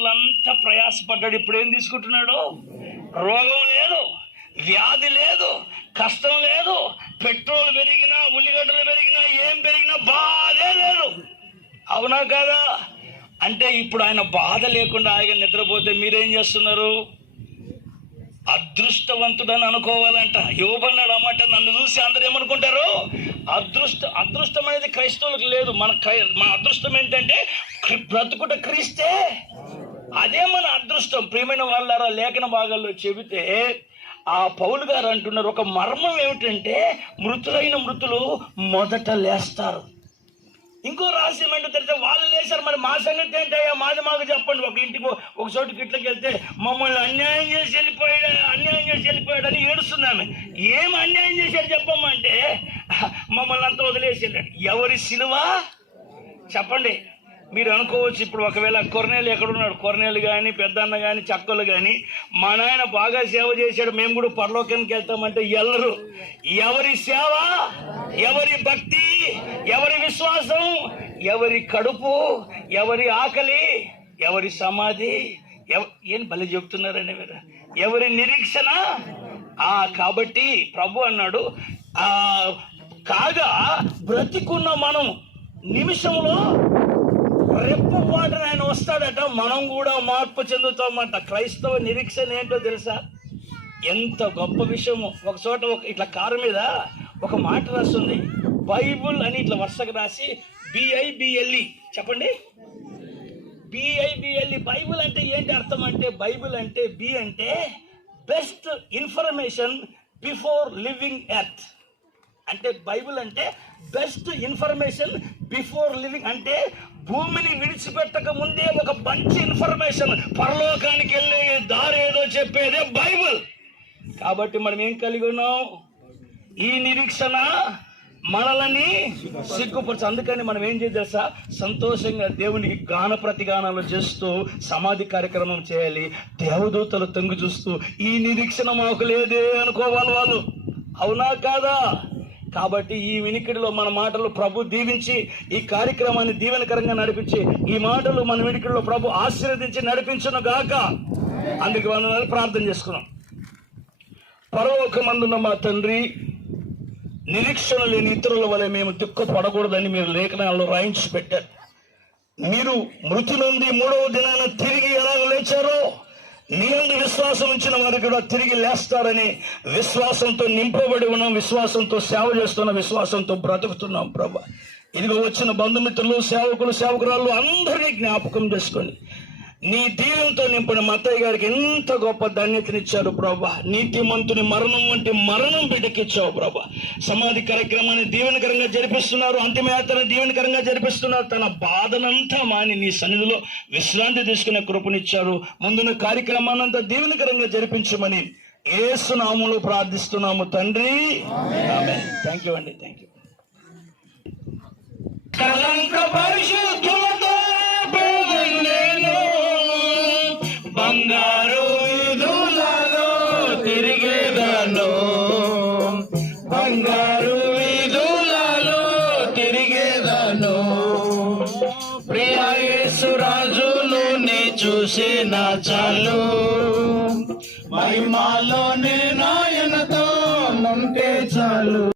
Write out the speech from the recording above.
మానవులంతా ప్రయాసపడ్డాడు. ఇప్పుడు ఏం తీసుకుంటున్నాడు? రోగం లేదు వ్యాధి లేదు కష్టం లేదు పెట్రోల్ పెరిగినా ఉల్లిగడ్డలు పెరిగినా ఏం పెరిగినా బాధే లేదు. అవునా కదా? అంటే ఇప్పుడు ఆయన బాధ లేకుండా ఆయన నిద్రపోతే మీరేం చేస్తున్నారు? అదృష్టవంతుడని అనుకోవాలంట. యువబన్నాడు అన్నమాట నన్ను చూసి అందరు ఏమనుకుంటారు? అదృష్ట అదృష్టం అనేది క్రైస్తవులకు లేదు. మన క్రై- మన అదృష్టం ఏంటంటే బ్రతుకుట క్రీస్తే. అదే మన అదృష్టం. ప్రియమైన వాళ్ళారా లేఖన భాగాల్లో చెబితే ఆ పౌలు గారు అంటున్నారు ఒక మర్మం ఏమిటంటే మృతులైన మృతులు మొదట లేస్తారు. ఇంకో రహస్యం ఏంటో తెలిస్తే వాళ్ళు లేచారు మరి మా సంగతి ఏంటయ్యా మాది మాకు చెప్పండి. ఒక ఇంటికి ఒక చోటు గిట్లకి వెళ్తే మమ్మల్ని అన్యాయం చేసి వెళ్ళిపోయాడు అన్యాయం చేసి వెళ్ళిపోయాడు అని ఏం అన్యాయం చేశారు చెప్పమ్మంటే మమ్మల్ని అంతా వదిలేసాడు ఎవరి సిలువ? చెప్పండి. మీరు అనుకోవచ్చు ఇప్పుడు ఒకవేళ కొరనేలు ఎక్కడున్నాడు? కొరనేలు కానీ పెద్దన్న కానీ చక్కలు కానీ మా నాయన బాగా సేవ చేశాడు మేము కూడా పరలోకానికి వెళ్తామంటే ఎల్లరు ఎవరి సేవ ఎవరి భక్తి ఎవరి విశ్వాసం ఎవరి కడుపు ఎవరి ఆకలి ఎవరి సమాధి ఎవ- ఏం బలి చెప్తున్నారండి మీరు? ఎవరి నిరీక్షణ? ఆ కాబట్టి ప్రభు అన్నాడు కాగా బ్రతికున్న మనం నిమిషంలో వస్తాడట మనం కూడా మార్పు చెందుతామంట క్రైస్తవ నిరీక్షణ ఏంటో తెలుసా? ఎంత గొప్ప విషయము. ఒక చోట ఒక ఇట్లా కారు మీద ఒక మాట రాస్తుంది. బైబుల్ అని ఇట్లా వరుసగా రాసి బిఐబిఎల్ఈ చెప్పండి. బిఐబిఎల్ఈ బైబుల్ అంటే ఏంటి అర్థం అంటే బైబుల్ అంటే బి అంటే best information before living earth. అంటే బైబిల్ అంటే బెస్ట్ ఇన్ఫర్మేషన్ బిఫోర్ లివింగ్ అంటే భూమిని విడిచిపెట్టక ముందే ఒక మంచి ఇన్ఫర్మేషన్ పరలోకానికి వెళ్ళే దారి ఏదో చెప్పేదే బైబిల్. కాబట్టి మనం ఏం కలిగి ఉన్నాం? ఈ నిరీక్షణ మనలని సిగ్గుపరచు. అందుకని మనం ఏం చేయాలి తెలుసా? సంతోషంగా దేవునికి గాన ప్రతిగానాలు చేస్తూ సమాధి కార్యక్రమం చేయాలి. దేవదూతలు తొంగి చూస్తూ ఈ నిరీక్షణ మాకు లేదే అనుకోవాలి వాళ్ళు. అవునా కాదా? కాబట్టి ఈ వినికిడిలో మన మాటలు ప్రభు దీవించి ఈ కార్యక్రమాన్ని దీవెనకరంగా నడిపించి ఈ మాటలు మన వినికిడిలో ప్రభు ఆశీర్వదించి నడిపించను గాక. అందుకు వందనాలు ప్రార్థన చేసుకున్నాం. పరలోకమందున్న మా తండ్రి నిరీక్షణ లేని ఇతరుల వలె మేము దుఃఖపడకూడదని మీరు లేఖనాల్లో రాయించి పెట్టారు. మీరు మృతి నుండి మూడవ దినాన తిరిగి ఎలా లేచారో మీ అందు విశ్వాసం ఉంచిన వారు కూడా తిరిగి లేస్తారని విశ్వాసంతో నింపబడి ఉన్నాం విశ్వాసంతో సేవ చేస్తున్న విశ్వాసంతో బ్రతుకుతున్నాం ప్రభా. ఇదిగో వచ్చిన బంధుమిత్రులు సేవకులు సేవకురాళ్ళు అందరినీ జ్ఞాపకం చేసుకొని నీ దీవెనతో నింపిన మత్తయ్య గారికి ఎంత గొప్ప ధన్యతనిచ్చారు ప్రభా. నీతిమంతుని మరణం వంటి మరణం బిడ్డకిచ్చావు ప్రభా. సమాధి కార్యక్రమాన్ని దీవెనకరంగా జరిపిస్తున్నారు అంతిమయాత్ర దీవెనకరంగా జరిపిస్తున్నారు. తన బాధనంతా మాని నీ సన్నిధిలో విశ్రాంతి తీసుకునే కృపనిచ్చారు. ముందున్న కార్యక్రమాన్నంతా దీవెనకరంగా జరిపించమని ఏసునామంలో ప్రార్థిస్తున్నాము తండ్రి. థ్యాంక్ యూ అండి థ్యాంక్ యూ బంగారు వీధులలో తిరిగేదాను. బంగారు వీధులలో తిరిగేదాను. ప్రియ యేసురాజును నీ చూసిన చాలు. మహిమాలోనే నాయనతో నుంటే చాలు.